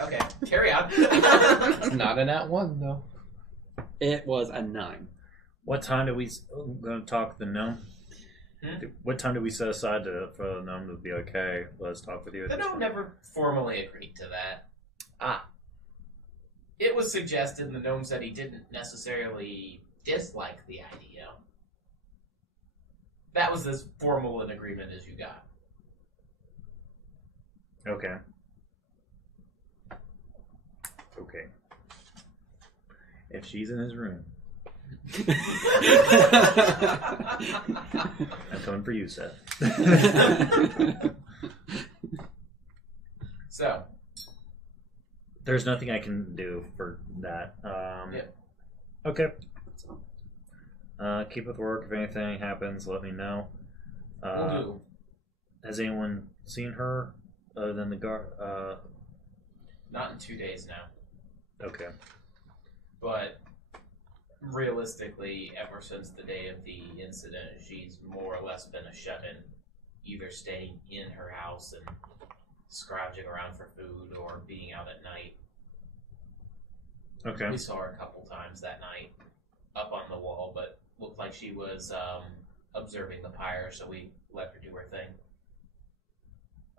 Okay, carry on. Not in that one, though. It was a 9. What time did we going to talk to the gnome? Hmm? What time did we set aside for the gnome to be okay? Let's talk with you. At The this gnome point? never formally agreed to that. Ah. It was suggested, and the gnome said he didn't necessarily dislike the idea. That was as formal an agreement as you got. Okay. Okay. If she's in his room, I'm coming for you, Seth. So, There's nothing I can do for that. Yep. Okay. Keep with work. If anything happens, let me know. we'll do. Has anyone seen her other than the guard? Not in 2 days now. Okay. But realistically, ever since the day of the incident, she's more or less been a shut-in, either staying in her house and scrounging around for food or being out at night. Okay. We saw her a couple times that night up on the wall, but looked like she was observing the pyre, so we let her do her thing.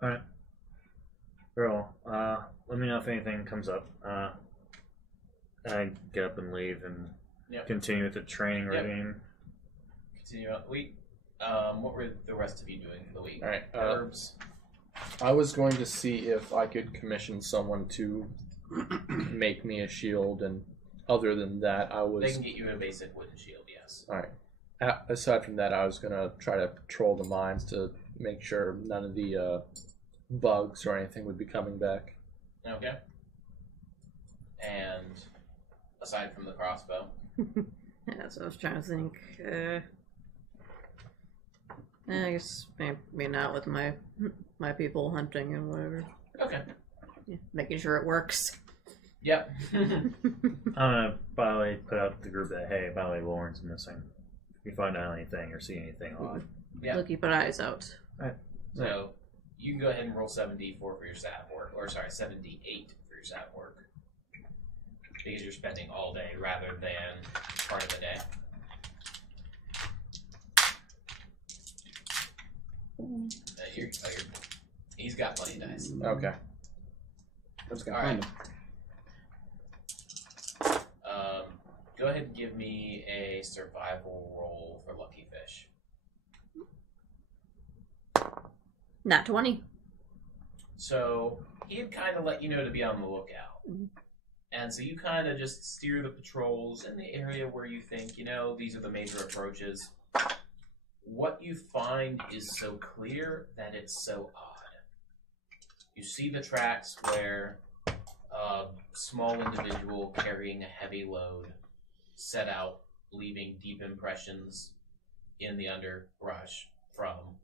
All right. Girl, let me know if anything comes up. I get up and leave and Yep. continue with the training Yep. routine. Continue on the week. What were the rest of you doing for the week? All right. Herbs. I was going to see if I could commission someone to make me a shield, and other than that, I They was can get you a basic wooden shield, yes. all right. Aside from that, I was gonna try to patrol the mines to make sure none of the bugs or anything would be coming back. Okay. And aside from the crossbow, Yeah, so I was trying to think. I guess maybe not with my people hunting and whatever. okay. Yeah, making sure it works. Yep. I'm gonna, by the way, put out the group that, hey, by the way, Lauren's missing. If you find out anything or see anything odd. Yeah. We'll keep our eyes out. So you can go ahead and roll 7d4 for your stat work, or sorry, 7d8 for your stat work, because you're spending all day rather than part of the day. He's got plenty of dice. Okay. I was All gonna right. find him. Go ahead and give me a survival roll for Lucky Fish. Not 20. So he had kind of let you know to be on the lookout. Mhm. And so you kind of just steer the patrols in the area where you think, these are the major approaches. What you find is so clear that it's so odd. You see the tracks where a small individual carrying a heavy load set out, leaving deep impressions in the underbrush from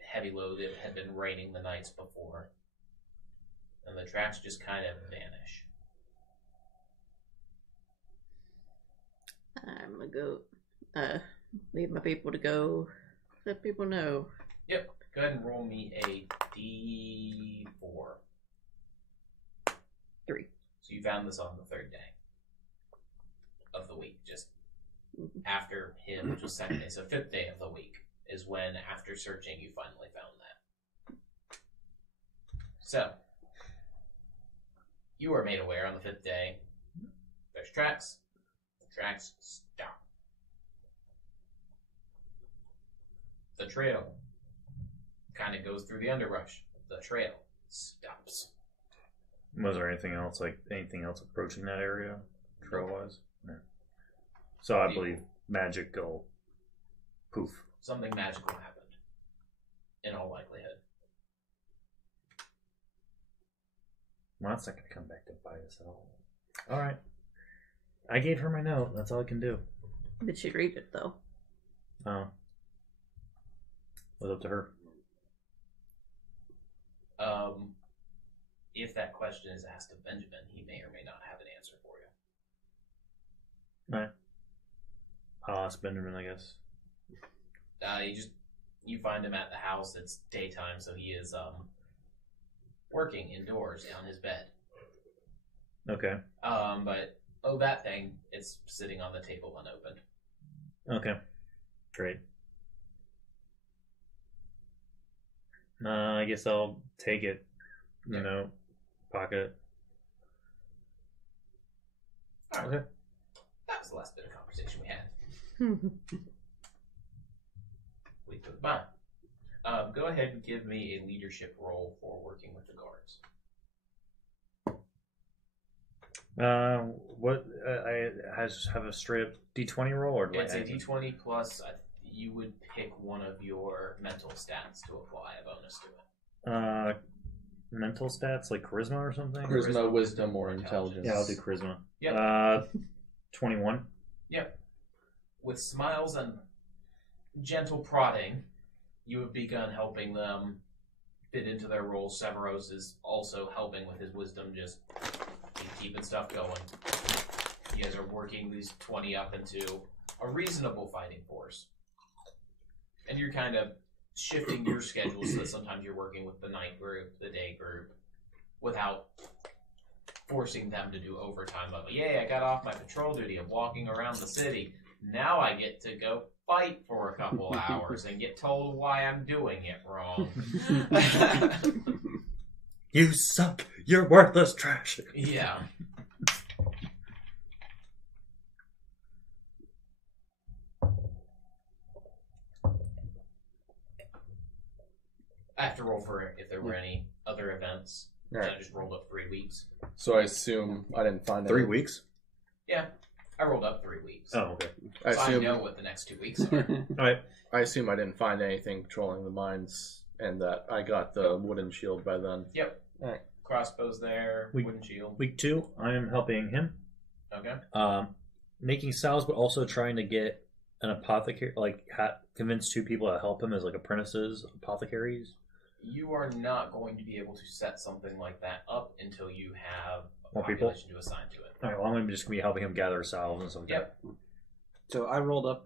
heavy load that had been raining the nights before. And the tracks just kind of vanish. I'm gonna go leave my people to go let people know. Yep. Go ahead and roll me a D4. 3. So you found this on the 3rd day of the week, just after him, which was 2nd day. So 5th day of the week is when, after searching, you finally found that. So, you are made aware on the 5th day. There's tracks. The tracks stop. The trail kind of goes through the underbrush. The trail stops. Was there anything else approaching that area, trail-wise? No. So I believe magical poof. Something magical happened, in all likelihood. Well, that's not going to come back to bite us at all. All right. I gave her my note. That's all I can do. Did she read it though? Oh. It was up to her. If that question is asked of Benjamin, he may or may not have an answer for you. All right. I'll ask Benjamin, I guess. You find him at the house. It's daytime, so he is working indoors on his bed. Okay. But that thing, it's sitting on the table unopened. Okay. Great. I guess I'll take it. You know, pocket it. All right. Okay. That was the last bit of conversation we had. We took mine. Go ahead and give me a leadership role for working with the guards. What? I have a straight up D20 roll, or do It's I a add- D20 plus. You would pick one of your mental stats to apply a bonus to it. Mental stats like charisma or something. Charisma, wisdom, or intelligence. Yeah, I'll do charisma. Yep. 21. Yep. With smiles and gentle prodding, you have begun helping them fit into their roles. Severos is also helping with his wisdom, just keeping stuff going. You guys are working these 20 up into a reasonable fighting force. And you're kind of shifting your schedule so that sometimes you're working with the night group, the day group, without forcing them to do overtime of, yay, I got off my patrol duty of walking around the city. Now I get to go fight for a couple hours and get told why I'm doing it wrong. You suck. You're worthless trash. Yeah. I have to roll for if there were any other events. Right. I just rolled up 3 weeks. So I assume I didn't find 3 any. weeks? Yeah, I rolled up 3 weeks. Oh, okay. I So I assume know what the next 2 weeks are. All right. I assume I didn't find anything patrolling the mines, and that I got the wooden shield by then. Yep. Alright. Crossbows there, wooden shield. Week 2, I am helping him. Okay. Making salves, but also trying to get an apothecary, convince 2 people to help him as apprentices, apothecaries. You are not going to be able to set something like that up until you have a More people? population to assign to it. All right. Well, I'm just gonna be helping him gather salves and stuff like Yep. So I rolled up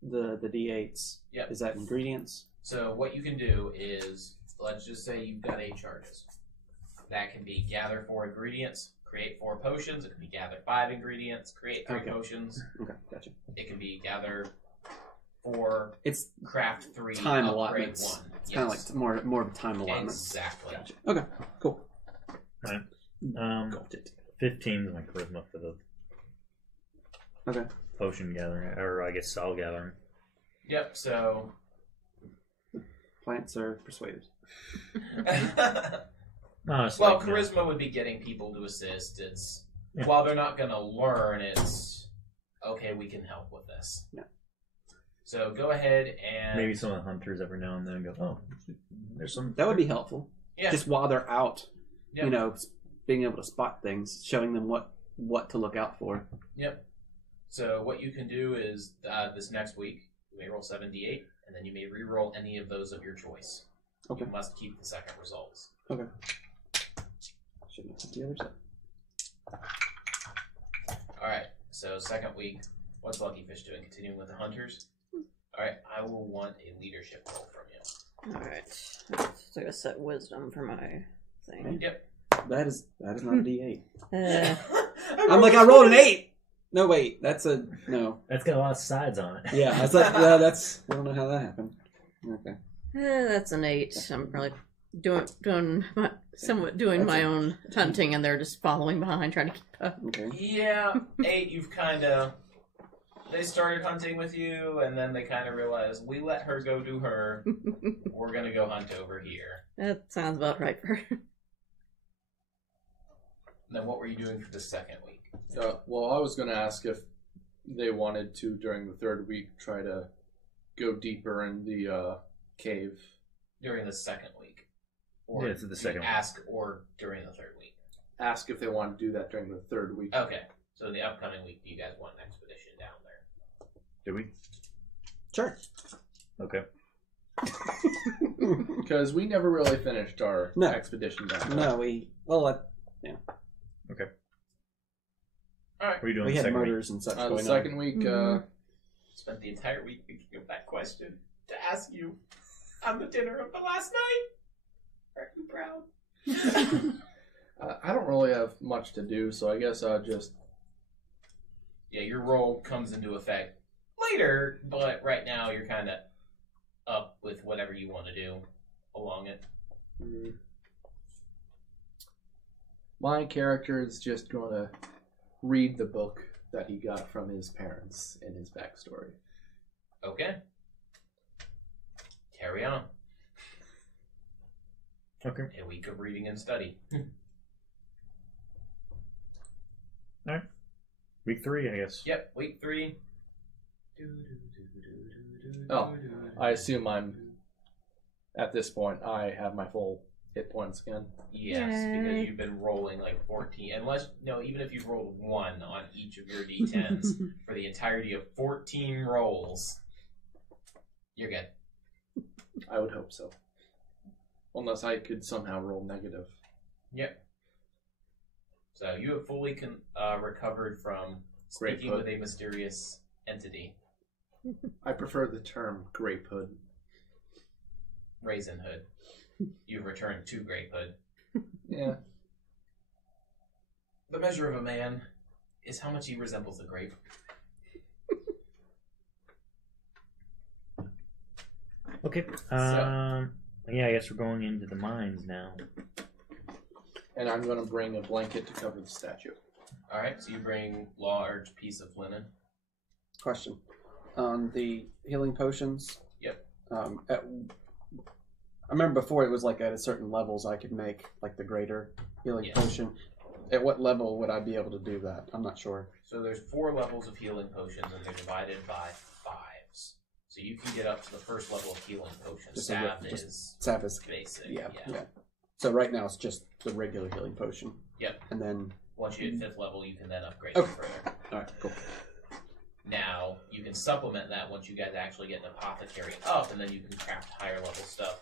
the D8s. Yep. Is that ingredients? So what you can do is, let's just say you've got 8 charges. That can be gather 4 ingredients, create 4 potions. It can be gather 5 ingredients, create 3 Okay. potions. Okay, gotcha. It can be gather 4, It's craft 3, time upgrade allotments. 1. It's kind of like more of a time allotment. Exactly. Gotcha. Okay, cool. that. Got it. 15 is my charisma for the Okay. potion gathering, or I guess salve gathering. Yep, so... Plants are persuaded. No, it's Well, like, no. charisma would be getting people to assist. It's Yeah. while they're not going to learn, it's okay. We can help with this. Yeah. So go ahead and Maybe some of the hunters every now and then go, oh, there's some. That would be helpful. Yeah. Just while they're out, Yep. you know, being able to spot things, showing them what to look out for. Yep. So what you can do is this next week you may roll 7d8, and then you may re-roll any of those of your choice. Okay. You must keep the second results. Okay. Shouldn't have put the other side. All right. So second week, what's Lucky Fish doing? Continuing with the hunters. All right. I will want a leadership roll from you. Alright. So I gotta set wisdom for my thing. Yep. That is not a D8. Uh, I'm like, I rolled an 8. No, wait, that's a no. That's got a lot of sides on it. Yeah, I was like, yeah, that's. I don't know how that happened. Okay. that's an 8. I'm probably doing my own hunting, and they're just following behind, trying to keep up. Okay. Yeah, 8, you've kind of... They started hunting with you, and then they kind of realized, we let her go do her. We're going to go hunt over here. That sounds about right for her. Then what were you doing for the second week? Well, I was going to ask if they wanted to, during the 3rd week, try to go deeper in the cave. During the second week. Yeah, it's the second week. Ask or during the 3rd week. ask if they want to do that during the third week. Okay. So in the upcoming week, do you guys want an expedition down there? Do we? Sure. Okay. Because we never really finished our No. expedition down there. No, well, Okay. All right. What are you doing we the had second week? murders and such The going second week, Spent the entire week thinking of that question to ask you on the dinner of the last night. Are you proud? I don't really have much to do, so I guess I'll just... Yeah, your role comes into effect later, but right now you're kind of up with whatever you want to do along it. My character is just going to read the book that he got from his parents in his backstory. Okay. Carry on. Okay. A week of reading and study. Week 3, I guess. Yep, week 3. Oh, I assume I'm... At this point, I have my full hit points again. Yes, Yay. because you've been rolling like 14. Unless, no, even if you've rolled 1 on each of your d10s for the entirety of 14 rolls, you're good. I would hope so. Unless I could somehow roll negative. Yep. So you have fully recovered from Grape speaking hood. with a mysterious entity, I prefer the term grape hood. Raisin Hood. You've returned to Grape Hood. Yeah. The measure of a man is how much he resembles a grape. Okay. Yeah, I guess we're going into the mines now. And I'm going to bring a blanket to cover the statue. Alright, so you bring large piece of linen. Question. On the healing potions? Yep. I remember before it was like at a certain levels I could make like the greater healing Yes. potion. At what level would I be able to do that? I'm not sure. So there's 4 levels of healing potions, and they're divided by 5s. So you can get up to the first level of healing potion. Just Salve just is Salve is basic. yeah. So right now it's just the regular healing potion. Yep. And then Once you hit 5th level, you can then upgrade Okay. it further. alright, cool. Now, you can supplement that once you guys actually get an apothecary up, and then you can craft higher level stuff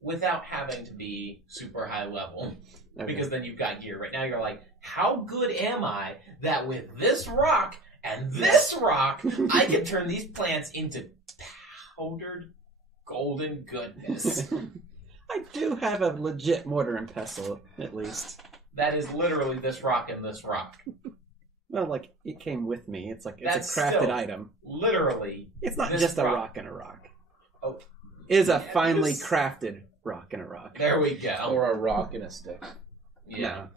without having to be super high level, Okay. because then you've got gear. Right now, you're like, how good am I that with this rock and this rock, I can turn these plants into powdered golden goodness? I do have a legit mortar and pestle, at least. That is literally this rock and this rock. Well, like, it came with me. It's like, That's it's a crafted still- item. Literally. It's not this just a rock. rock and a rock. Oh. It is a Yeah, finely this- crafted rock and a rock. There we go. Or a rock and a stick. Yeah.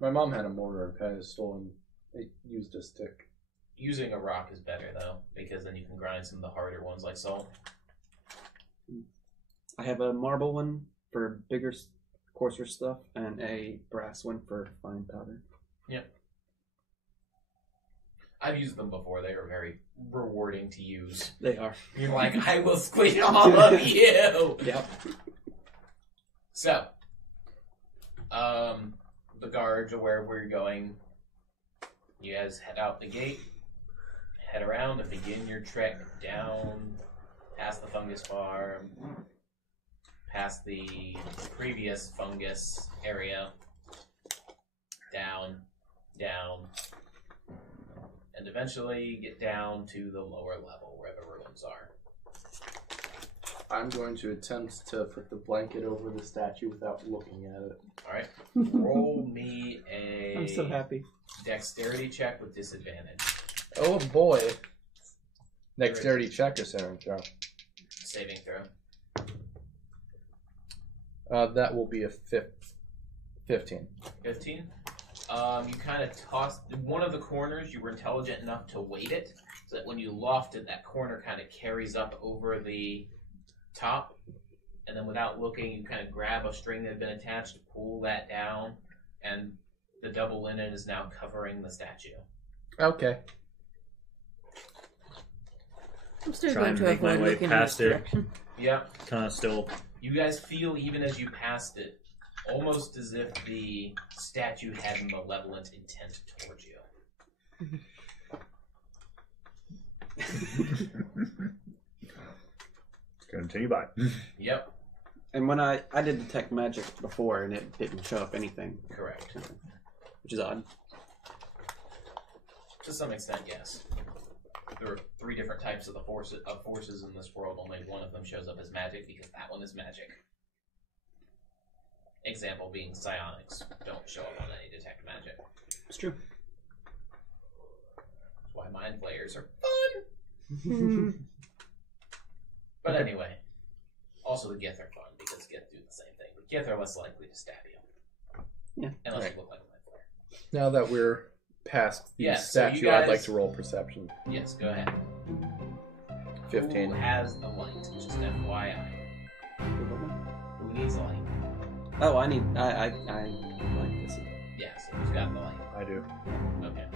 My mom had a mortar and pestle and it used a stick. Using a rock is better, though, because then you can grind some of the harder ones like salt. I have a marble one for bigger, coarser stuff, and a brass one for fine powder. I've used them before. They are very rewarding to use. They are. You're like, I will squish all of you! Yep. So, the guards are where we're going. You guys head out the gate, head around, and begin your trek down past the fungus farm, past the previous fungus area, down, and eventually get down to the lower level where the ruins are. I'm going to attempt to put the blanket over the statue without looking at it. Alright, roll me a I'm so happy. dexterity check with disadvantage. Oh boy. Dexterity check or saving throw? Saving throw. That will be a 15. 15. You kind of tossed one of the corners. You were intelligent enough to weight it, so that when you loft it, that corner kind of carries up over the top, and then without looking, you kind of grab a string that had been attached, pull that down, and the double linen is now covering the statue. Okay. I'm still Try going and to make my avoid way looking in this past it. direction. Yep. Kind of still. You guys feel, even as you passed it, almost as if the statue had malevolent intent towards you. Continue by. Yep, And when I did detect magic before, and it didn't show up anything, correct. which is odd. To some extent, yes. There are 3 different types of the forces in this world. Only one of them shows up as magic because that one is magic. Example being psionics don't show up on any detect magic. It's true. That's why mind flayers are fun. But anyway, also the Gith are fun because Gith do the same thing. But Gith are less likely to stab you. Yeah. Unless Right. you look like a mind flayer. Now that we're past the Yeah, so you statue, I'd like guys- to roll perception. Yes, go ahead. 15. Who has the light? Just FYI. Who needs light? Oh, I like this. Yeah, so who's got the light? I do. Okay.